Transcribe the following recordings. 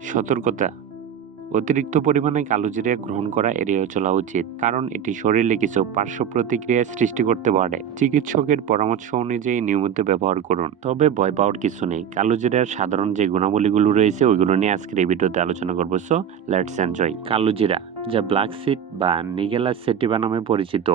সতর্কতা। অতিরিক্ত পরিমাণে কালো জিরা গ্রহণ করা এড়িয়ে চলা উচিত, কারণ এটি শরীরে কিছু পার্শ্ব প্রতিক্রিয়া সৃষ্টি করতে পারে। চিকিৎসকের পরামর্শ অনুযায়ী নিয়মিত ব্যবহার করুন, তবে ভয় পাওয়ার কিছু নেই। কালো জিরার সাধারণ যে গুণাবলীগুলো রয়েছে, ওইগুলো নিয়ে আজকের এই ভিডিওতে আলোচনা করব। So, let's enjoy. কালো জিরা যা ব্ল্যাক সিড বা নিগেলা সেটিভা নামে পরিচিত।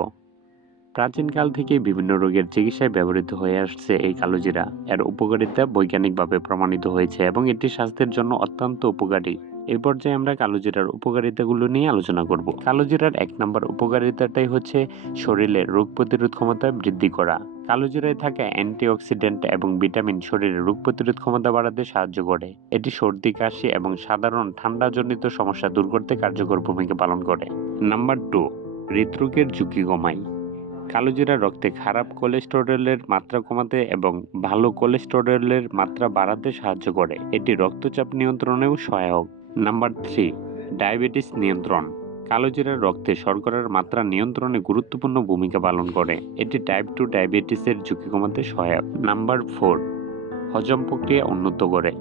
প্রাচীনকাল থেকে বিভিন্ন রোগের চিকিৎসায় ব্যবহৃত হয়ে আসছে এই কালোজিরা। এর উপকারিতা বৈজ্ঞানিকভাবে প্রমাণিত হয়েছে এবং এটি স্বাস্থ্যের জন্য অত্যন্ত উপকারী। এই পর্যায়ে আমরা কালোজিরার উপকারিতাগুলো নিয়ে আলোচনা করব। কালোজিরার এক নম্বর উপকারিতাটাই হচ্ছে শরীরের রোগ প্রতিরোধ ক্ষমতা বৃদ্ধি করা। কালোজিরায় থাকা অ্যান্টিঅক্সিডেন্ট এবং ভিটামিন শরীরের রোগ প্রতিরোধ ক্ষমতা বাড়াতে সাহায্য করে। এটি সর্দি, কাশি এবং সাধারণ ঠান্ডাজনিত সমস্যা দূর করতে কার্যকর ভূমিকা পালন করে। নাম্বার টু, হৃদরোগের ঝুঁকি কমায়। কালোজিরা রক্তে খারাপ কোলেস্টেরলের মাত্রা কমাতে এবং ভালো কোলেস্টেরলের মাত্রা বাড়াতে সাহায্য করে। এটি রক্তচাপ নিয়ন্ত্রণেও সহায়ক। নাম্বার থ্রি, ডায়াবেটিস নিয়ন্ত্রণ। কালোজিরা রক্তে শর্করার মাত্রা নিয়ন্ত্রণে গুরুত্বপূর্ণ ভূমিকা পালন করে। এটি টাইপ টু ডায়াবেটিসের ঝুঁকি কমাতে সহায়ক। নাম্বার ফোর, হজম প্রক্রিয়া উন্নত করে।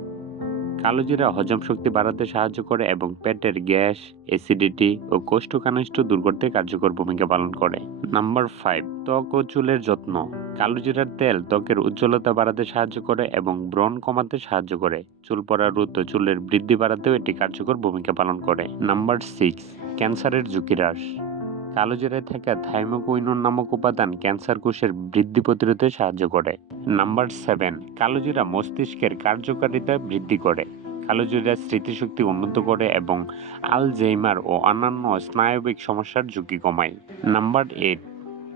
কালোজিরা হজম শক্তি বাড়াতে সাহায্য করে এবং পেটের গ্যাস, অ্যাসিডিটি ও কোষ্ঠকাঠিন্য দূর করতে কার্যকর ভূমিকা পালন করে। নাম্বার ফাইভ, ত্বক ও চুলের যত্ন। কালোজিরার তেল ত্বকের উজ্জ্বলতা বাড়াতে সাহায্য করে এবং ব্রণ কমাতে সাহায্য করে। চুল পড়া ও চুলের বৃদ্ধি বাড়াতেও এটি কার্যকর ভূমিকা পালন করে। নাম্বার সিক্স, ক্যান্সারের ঝুঁকি হ্রাস। কালোজিরায় থাকা থাইমোকুইনন নামক উপাদান ক্যান্সার কোষের বৃদ্ধি প্রতিরোধে সাহায্য করে। নাম্বার সেভেন, কালোজিরা মস্তিষ্কের কার্যকারিতা বৃদ্ধি করে। কালোজিরা স্মৃতিশক্তি উন্নত করে এবং আলজেইমার ও অন্যান্য স্নায়বিক সমস্যার ঝুঁকি কমায়। নাম্বার এইট,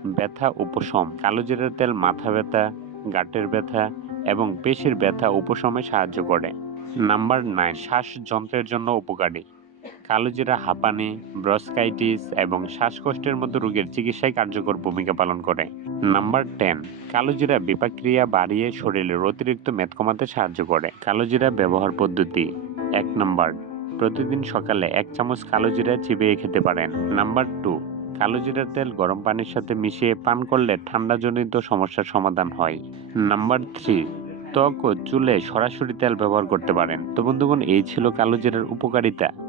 ব্যথা উপশম, কালোজিরার তেল মাথা ব্যথা, গাঁটের ব্যথা এবং পেশির ব্যথা উপশমে সাহায্য করে। নাম্বার নাইন, শ্বাসযন্ত্রের জন্য উপকারী। কালোজিরা, হাঁপানি, ব্রসকাইটিস এবং শ্বাসকষ্টের মতো রোগের চিকিৎসায় কার্যকর ভূমিকা পালন করে। নাম্বার টেন, কালোজিরা বিপাক্রিয়া বাড়িয়ে শরীরের অতিরিক্ত মেদ কমাতে সাহায্য করে। কালোজিরা ব্যবহার পদ্ধতি, এক নম্বর, প্রতিদিন সকালে এক চামচ কালোজিরা চিবিয়ে খেতে পারেন। নাম্বার টু, কালোজিরার তেল গরম পানির সাথে মিশিয়ে পান করলে ঠান্ডাজনিত সমস্যার সমাধান হয়। নাম্বার থ্রি, ত্বক ও চুলে সরাসরি তেল ব্যবহার করতে পারেন। তো বন্ধুগণ, এই ছিল কালোজিরার উপকারিতা।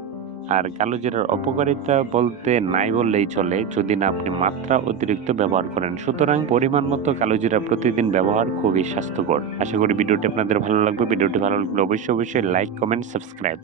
আর কালো জিরার অপকারিতা বলতে নাই বললেই চলে যদি না আপনি মাত্রা অতিরিক্ত ব্যবহার করেন। সুতরাং পরিমাণ মতো কালো জিরা প্রতিদিন ব্যবহার খুবই স্বাস্থ্যকর। আশা করি ভিডিওটি আপনাদের ভালো লাগবে। ভিডিওটি ভালো লাগলে অবশ্যই অবশ্যই লাইক কমেন্ট সাবস্ক্রাইব